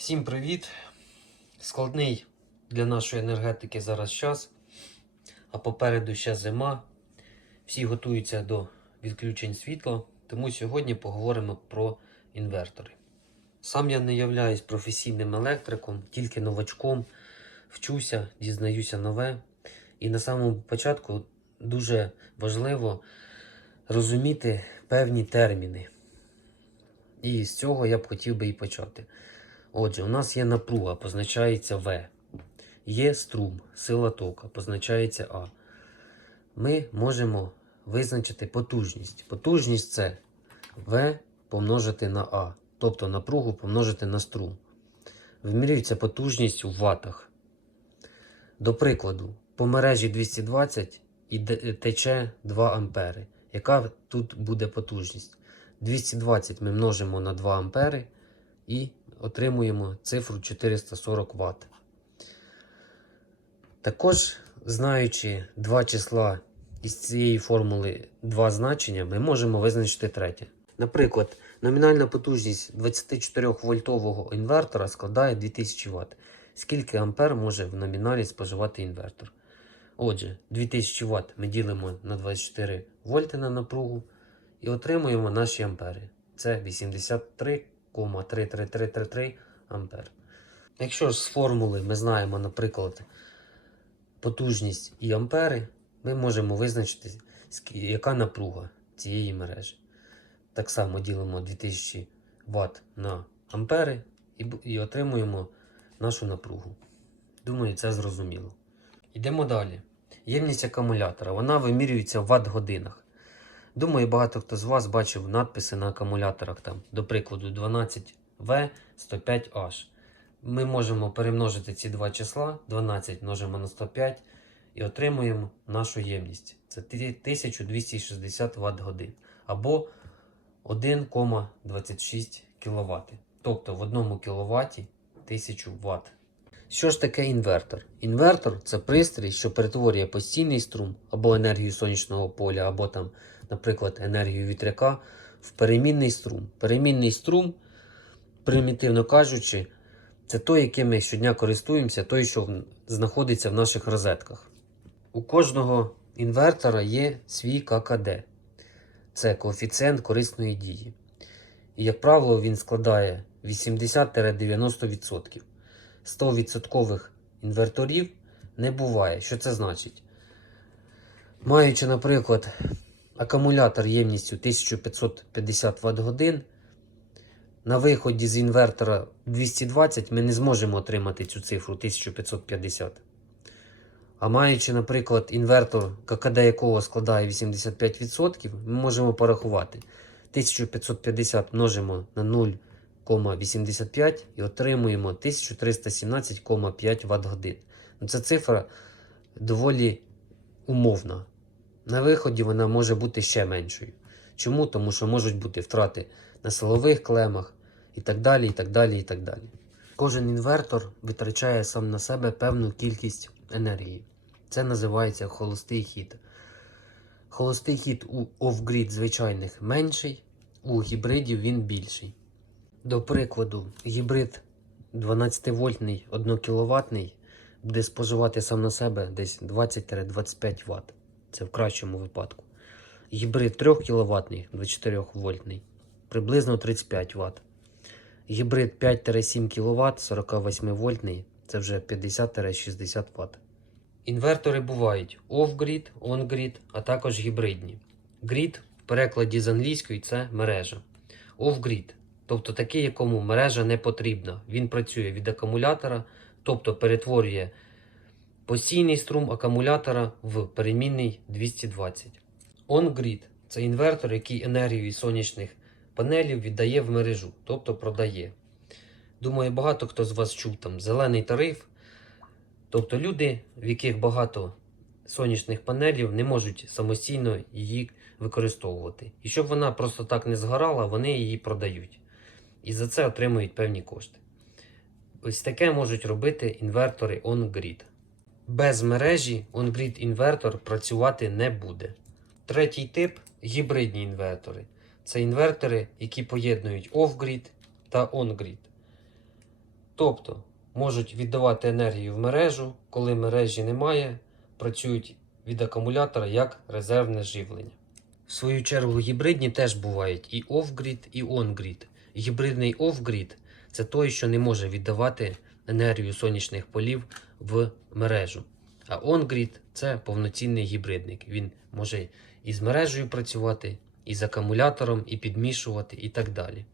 Всім привіт! Складний для нашої енергетики зараз час, а попереду ще зима. Всі готуються до відключень світла, тому сьогодні поговоримо про інвертори. Сам я не являюсь професійним електриком, тільки новачком, вчуся, дізнаюся нове. І на самому початку дуже важливо розуміти певні терміни. І з цього я б хотів би і почати. Отже, у нас є напруга, позначається В. Є струм, сила тока, позначається А. Ми можемо визначити потужність. Потужність це В помножити на А. Тобто напругу помножити на струм. Вимірюється потужність у ватах. До прикладу, по мережі 220 іде- тече 2 ампери. Яка тут буде потужність? 220 ми множимо на 2 ампери і отримуємо цифру 440 Вт. Також, знаючи два числа із цієї формули два значення, ми можемо визначити третє. Наприклад, номінальна потужність 24 вольтового інвертора складає 2000 Вт. Скільки ампер може в номіналі споживати інвертор? Отже, 2000 Вт ми ділимо на 24 вольти на напругу і отримуємо наші ампери. Це 83,33333 ампер. Якщо ж з формули ми знаємо, наприклад, потужність і ампери, ми можемо визначити, яка напруга цієї мережі. Так само ділимо 2000 Вт на ампери і, отримуємо нашу напругу. Думаю, це зрозуміло. Йдемо далі. Ємність акумулятора. Вона вимірюється в Вт-годинах. Думаю, багато хто з вас бачив надписи на акумуляторах, там, до прикладу, 12В 105H. Ми можемо перемножити ці два числа, 12 множимо на 105 і отримуємо нашу ємність. Це 1260 Вт годин або 1,26 кВт. Тобто в 1 кВт 1000 Вт. Що ж таке інвертор? Інвертор це пристрій, що перетворює постійний струм або енергію сонячного поля, або там, наприклад, енергію вітряка в перемінний струм. Перемінний струм, примітивно кажучи, це той, яким ми щодня користуємося, той, що знаходиться в наших розетках. У кожного інвертора є свій ККД. Це коефіцієнт корисної дії. І, як правило, він складає 80-90%. 100% інверторів не буває. Що це значить? Маючи, наприклад, акумулятор ємністю 1550 Вт годин, на виході з інвертора 220 ми не зможемо отримати цю цифру 1550. А маючи, наприклад, інвертор, ККД якого складає 85%, ми можемо порахувати 1550 множимо на 0,85 і отримуємо 1317,5 Вт годин. Ну, Ця цифра доволі умовна. На виході вона може бути ще меншою. Чому? Тому що можуть бути втрати на силових клемах і так далі. і так далі, і так далі. Кожен інвертор витрачає сам на себе певну кількість енергії. Це називається холостий хід. Холостий хід у офгрід звичайних менший, у гібридів він більший. До прикладу, гібрид 12-вольтний 1 кВт буде споживати сам на себе десь 20-25 Вт. Це в кращому випадку. Гібрид 3 кВт 24 вольтний приблизно 35 Вт. Гібрид 5-7 кВт 48 вольтний це вже 50-60 Вт. Інвертори бувають off-grid, on-grid, а також гібридні. Grid в перекладі з англійської це мережа. Off-grid, тобто такий, якому мережа не потрібна. Він працює від акумулятора, тобто перетворює постійний струм акумулятора в перемінний 220. On-grid це інвертор, який енергію від сонячних панелів віддає в мережу, тобто продає. Думаю, багато хто з вас чув там зелений тариф. Тобто люди, в яких багато сонячних панелів, не можуть самостійно її використовувати. І щоб вона просто так не згорала, вони її продають. І за це отримують певні кошти. Ось таке можуть робити інвертори on-grid. Без мережі on-grid інвертор працювати не буде. Третій тип гібридні інвертори. Це інвертори, які поєднують off-grid та on-grid. Тобто можуть віддавати енергію в мережу, коли мережі немає, працюють від акумулятора як резервне живлення. В свою чергу гібридні теж бувають і off-grid, і on-grid. Гібридний off-grid – це той, що не може віддавати енергію сонячних полів в мережу. А on-grid – це повноцінний гібридник. Він може і з мережею працювати, і з акумулятором, і підмішувати, і так далі.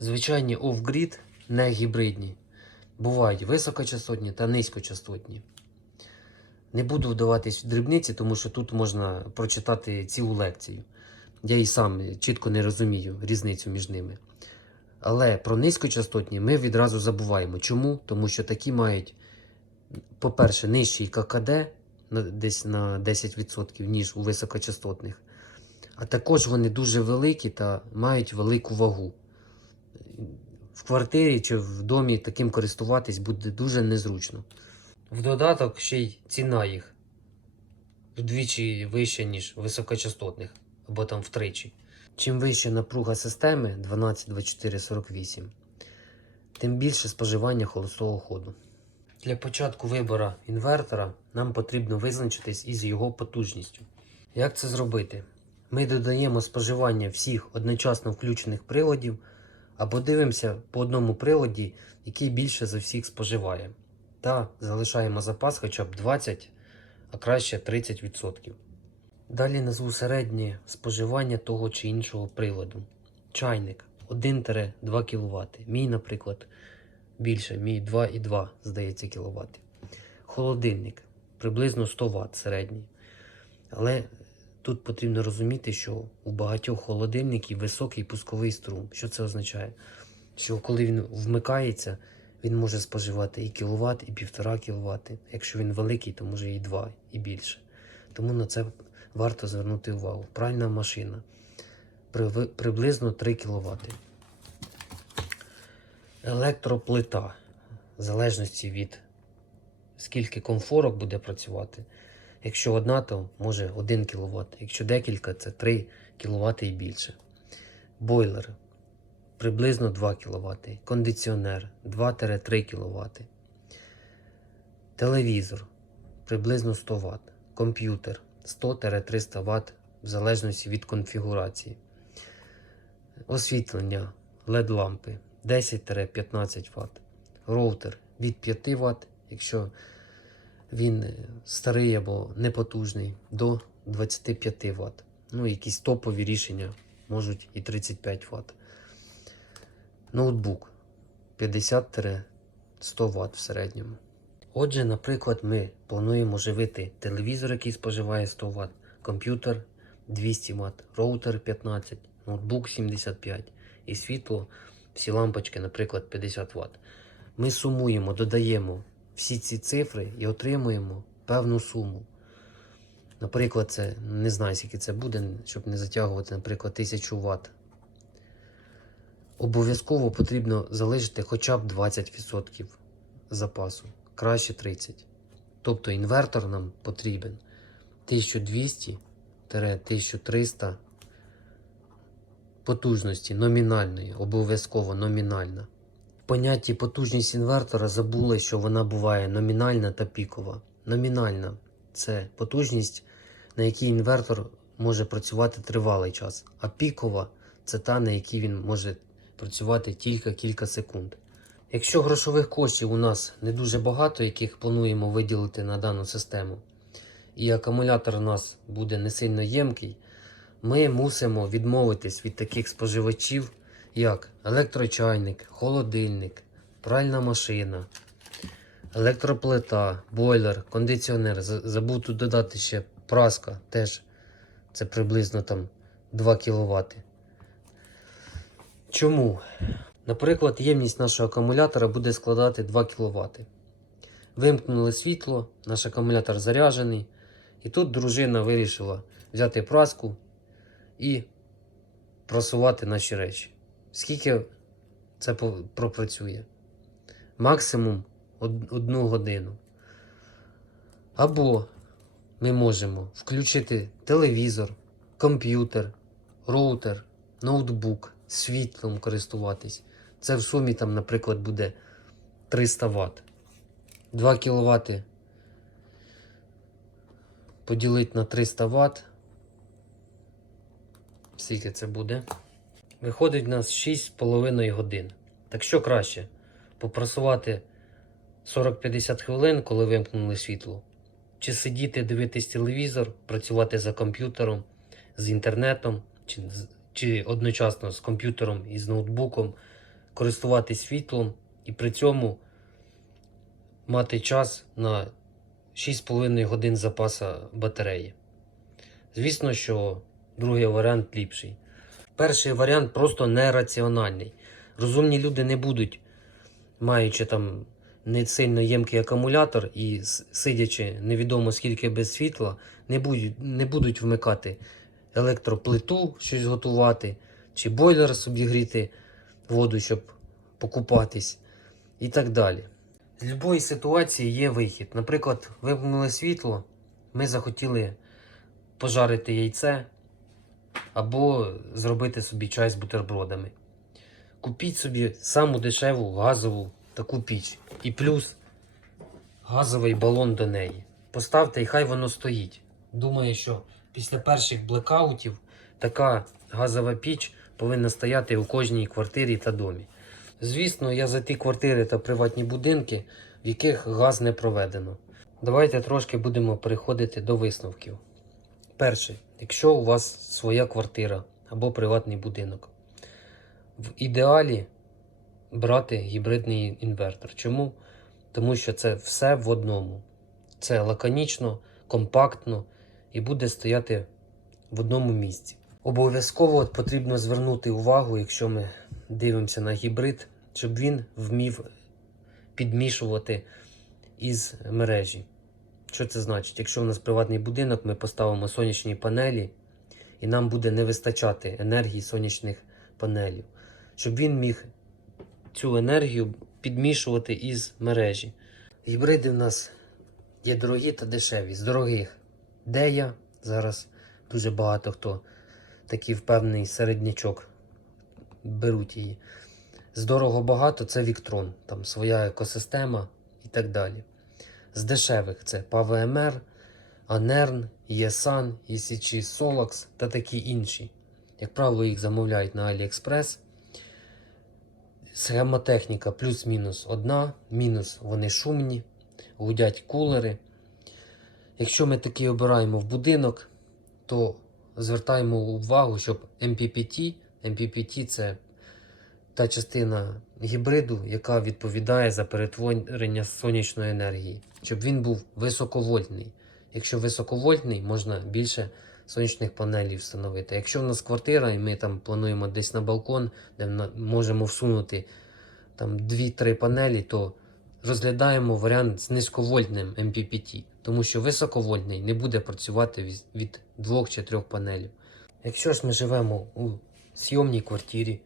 Звичайні off-grid, не гібридні, бувають високочастотні та низькочастотні. Не буду вдаватись в дрібниці, тому що тут можна прочитати цілу лекцію. Я і сам чітко не розумію різницю між ними. Але про низькочастотні ми відразу забуваємо. Чому? Тому що такі мають, по-перше, нижчий ККД десь на 10%, ніж у високочастотних. А також вони дуже великі та мають велику вагу. В квартирі чи в домі таким користуватись буде дуже незручно. В додаток ще й ціна їх вдвічі вища, ніж високочастотних, або там втричі. Чим вища напруга системи 12, 24, 48, тим більше споживання холостого ходу. Для початку вибору інвертора нам потрібно визначитись із його потужністю. Як це зробити? Ми додаємо споживання всіх одночасно включених приладів або дивимося по одному приладі, який більше за всіх споживає та залишаємо запас хоча б 20, а краще 30%. Далі назву середнє споживання того чи іншого приладу. Чайник 1-2 кВт. Мій, наприклад, більше, мій 2,2, здається, кВт. Холодильник приблизно 100 Вт середній. Але тут потрібно розуміти, що у багатьох холодильників високий пусковий струм. Що це означає? Що коли він вмикається, він може споживати і кіловат, і півтора кіловати. Якщо він великий, то може і 2, і більше. Тому на це варто звернути увагу. Пральна машина приблизно 3 кВт. Електроплита. В залежності від скільки комфорок буде працювати. Якщо одна, то може 1 кВт. Якщо декілька, це 3 кВт і більше. Бойлер приблизно 2 кВт. Кондиціонер 2-3 кВт. Телевізор приблизно 100 Вт. Комп'ютер 100-300 Вт в залежності від конфігурації. Освітлення LED лампи 10-15 Вт. Роутер від 5 Вт, якщо він е, старий або непотужний, до 25 Вт. Ну, якісь топові рішення можуть і 35 Вт. Ноутбук 50-100 Вт в середньому. Отже, наприклад, ми плануємо живити телевізор, який споживає 100 Вт, комп'ютер 200 Вт, роутер 15, ноутбук 75 і світло, всі лампочки, наприклад, 50 Вт. Ми сумуємо, додаємо всі ці цифри і отримуємо певну суму. Наприклад, це не знаю, скільки це буде, щоб не затягувати, наприклад, 1000 Вт. Обов'язково потрібно залишити хоча б 20% запасу, краще 30%. Тобто інвертор нам потрібен 1200-1300 потужності номінальної, обов'язково номінальна. В понятті потужність інвертора забули, що вона буває номінальна та пікова. Номінальна це потужність, на якій інвертор може працювати тривалий час, а пікова це та, на якій він може працювати тільки кілька секунд. Якщо грошових коштів у нас не дуже багато, яких плануємо виділити на дану систему, і акумулятор у нас буде не сильно ємкий, ми мусимо відмовитись від таких споживачів, як електрочайник, холодильник, пральна машина, електроплита, бойлер, кондиціонер. Забув тут додати ще праска, теж це приблизно там 2 кВт. Чому? Наприклад, ємність нашого акумулятора буде складати 2 кВт. Вимкнули світло, наш акумулятор заряджений. І тут дружина вирішила взяти праску і просувати наші речі. Скільки це пропрацює? Максимум од- одну годину. Або ми можемо включити телевізор, комп'ютер, роутер, ноутбук, світлом користуватись. Це в сумі, там, наприклад, буде 300 Вт. 2 кВт поділити на 300 Вт. Скільки це буде? Виходить у нас 6,5 годин. Так що краще? Попрацювати 40-50 хвилин, коли вимкнули світло. Чи сидіти, дивитись телевізор, працювати за комп'ютером, з інтернетом, чи, чи одночасно з комп'ютером і з ноутбуком, користуватись світлом і при цьому мати час на 6,5 годин запаса батареї. Звісно, що другий варіант ліпший. Перший варіант просто нераціональний. Розумні люди не будуть, маючи там не сильно ємкий акумулятор і сидячи невідомо скільки без світла, не будуть, не будуть вмикати електроплиту, щось готувати, чи бойлер собі гріти воду, щоб покупатись, і так далі. З будь-якої ситуації є вихід. Наприклад, вимкнули світло, ми захотіли пожарити яйце або зробити собі чай з бутербродами. Купіть собі саму дешеву газову таку піч. І плюс газовий балон до неї. Поставте і хай воно стоїть. Думаю, що після перших блекаутів така газова піч повинна стояти у кожній квартирі та домі. Звісно, я за ті квартири та приватні будинки, в яких газ не проведено. Давайте трошки будемо переходити до висновків. Перше, якщо у вас своя квартира або приватний будинок, в ідеалі брати гібридний інвертор. Чому? Тому що це все в одному. Це лаконічно, компактно і буде стояти в одному місці. Обов'язково потрібно звернути увагу, якщо ми дивимося на гібрид, щоб він вмів підмішувати із мережі. Що це значить? Якщо у нас приватний будинок, ми поставимо сонячні панелі, і нам буде не вистачати енергії сонячних панелів, щоб він міг цю енергію підмішувати із мережі. Гібриди в нас є дорогі та дешеві. З дорогих Дея зараз дуже багато хто такий впевнений середнячок беруть її. З дорого багато це Віктрон, там своя екосистема і так далі. З дешевих це PAVMR, Анерн, Єсан, ECG Solax та такі інші. Як правило, їх замовляють на AliExpress. Схемотехніка плюс-мінус одна, мінус вони шумні, гудять кулери. Якщо ми такі обираємо в будинок, то звертаємо увагу, щоб MPPT, MPPT це та частина гібриду, яка відповідає за перетворення сонячної енергії, щоб він був високовольтний. Якщо високовольтний, можна більше сонячних панелей встановити. Якщо в нас квартира, і ми там плануємо десь на балкон, де можемо всунути там 2-3 панелі, то розглядаємо варіант з низьковольтним MPPT, тому що високовольтний не буде працювати від- від 2 чи 3 панелів. Якщо ж ми живемо у зйомній квартирі,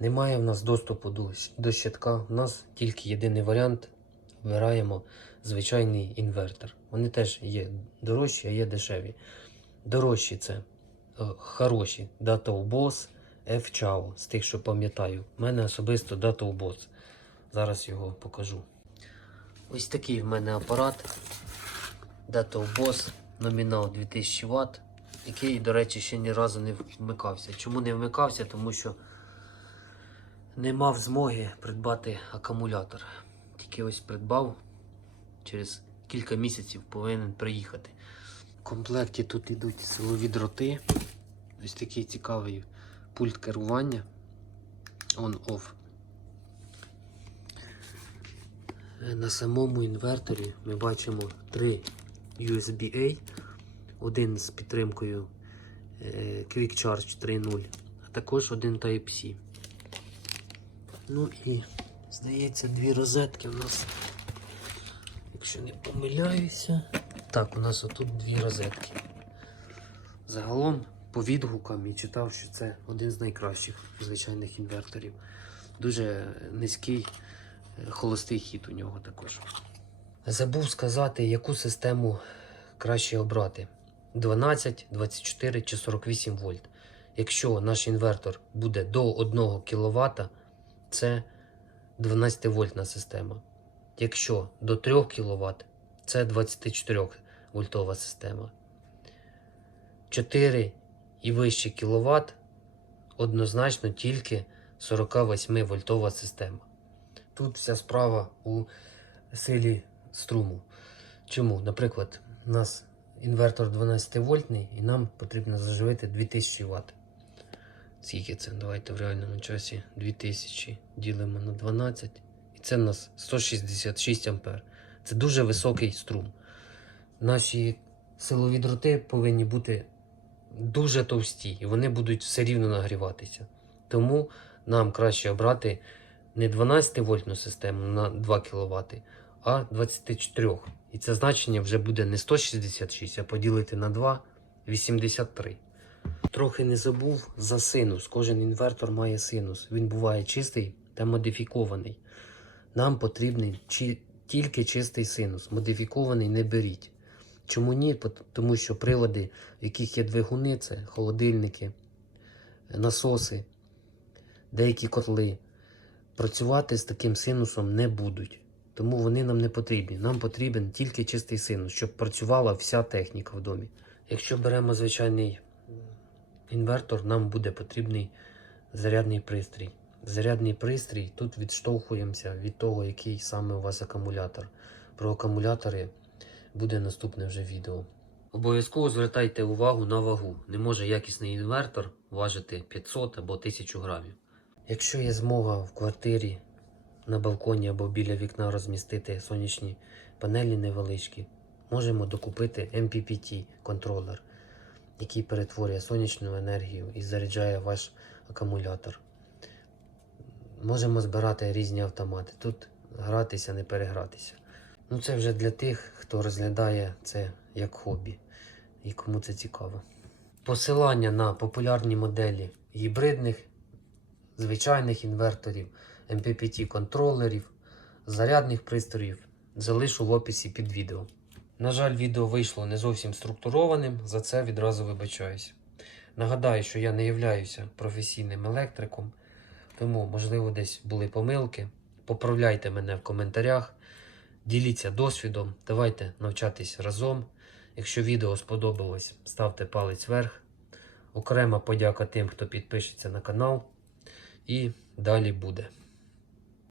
немає в нас доступу до, щитка, у нас тільки єдиний варіант. Вибираємо звичайний інвертор. Вони теж є дорожчі, а є дешеві. Дорожчі це е, хороші Data Boss F-Chao, з тих, що пам'ятаю. У мене особисто Boss. Зараз його покажу. Ось такий в мене апарат Data Boss номінал 2000 Вт, який, до речі, ще ні разу не вмикався. Чому не вмикався? Тому що не мав змоги придбати акумулятор. Тільки ось придбав, через кілька місяців повинен приїхати. В комплекті тут йдуть силові дроти. Ось такий цікавий пульт керування. On-off. На самому інверторі ми бачимо три USB-A, один з підтримкою е, Quick Charge 3.0, а також один Type-C. Ну і, здається, дві розетки у нас. Якщо не помиляюся. Так, у нас отут дві розетки. Загалом, по відгукам і читав, що це один з найкращих звичайних інверторів. Дуже низький е, холостий хід у нього також. Забув сказати, яку систему краще обрати: 12, 24 чи 48 вольт. Якщо наш інвертор буде до 1 кВт, це 12 вольтна система. Якщо до 3 кВт, це 24 вольтова система. 4 і вище кВт однозначно тільки 48 вольтова система. Тут вся справа у силі струму. Чому? Наприклад, у нас інвертор 12 вольтний і нам потрібно заживити 2000 Вт. Скільки це? Давайте в реальному часі 2000 ділимо на 12. І це у нас 166 ампер. Це дуже високий струм. Наші силові дроти повинні бути дуже товсті, і вони будуть все рівно нагріватися. Тому нам краще обрати не 12 вольтну систему на 2 кВт, а 24. І це значення вже буде не 166, а поділити на 2 83. Трохи не забув за синус. Кожен інвертор має синус. Він буває чистий та модифікований. Нам потрібний чи- тільки чистий синус. Модифікований не беріть. Чому ні? Тому що прилади, в яких є двигуни, це холодильники, насоси, деякі котли, працювати з таким синусом не будуть. Тому вони нам не потрібні. Нам потрібен тільки чистий синус, щоб працювала вся техніка в домі. Якщо беремо звичайний інвертор, нам буде потрібний зарядний пристрій. Зарядний пристрій тут відштовхуємося від того, який саме у вас акумулятор. Про акумулятори буде наступне вже відео. Обов'язково звертайте увагу на вагу. Не може якісний інвертор важити 500 або 1000 грамів. Якщо є змога в квартирі на балконі або біля вікна розмістити сонячні панелі невеличкі, можемо докупити MPPT контролер, який перетворює сонячну енергію і заряджає ваш акумулятор. Можемо збирати різні автомати. Тут гратися, не перегратися. Ну, це вже для тих, хто розглядає це як хобі і кому це цікаво. Посилання на популярні моделі гібридних, звичайних інверторів, MPPT контролерів, зарядних пристроїв залишу в описі під відео. На жаль, відео вийшло не зовсім структурованим, за це відразу вибачаюсь. Нагадаю, що я не являюся професійним електриком, тому, можливо, десь були помилки. Поправляйте мене в коментарях, діліться досвідом, давайте навчатись разом. Якщо відео сподобалось, ставте палець вверх. Окрема подяка тим, хто підпишеться на канал. І далі буде.